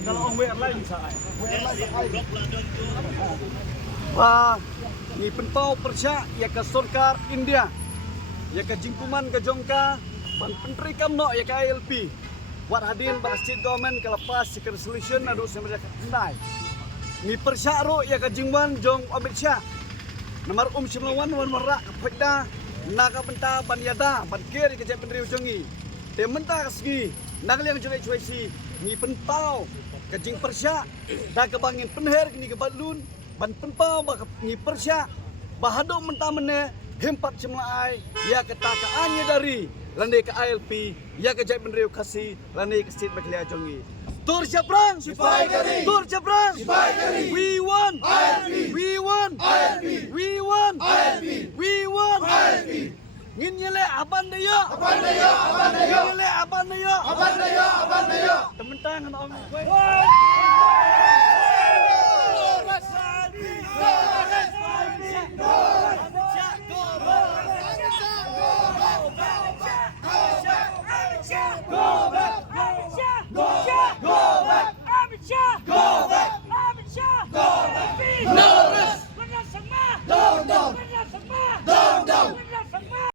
dalam orang WR lain saya. Wah, ni pentau Persya ya ke Surkar India. Ya ke Jingkuman ke Jongka, ban Penteri Kamno ya ke ILP. Wat hadin pada state government ke lepas si resolution adu semerja kendai. Ni Persya ro ya ke Jingwan Jong Amit Syah. Nomor Simlawan wan merak ke Pekda, naga benta ban yada, ban kir ke Jai Penteri Ujongi. Dia mentah segi, naga yang jelek cueci, ni pentau ke Jing Persya, dah ke bangin penher ni ke Badlun. Ban penpau ba ni Persya bahado mentah mene hempat semlaai ya ketakaannya dari landai ke ILP ya ke Jai Menteri Kasih landai ke State Baklia Jongi tur siaprang Sipai kari. tur siaprang Sipai kari. we want ILP. we want ILP. we want ILP. we want ILP. ngin nyele aban daya Aban daya, aban daya. nyele aban daya Aban daya, aban daya. temen tangan om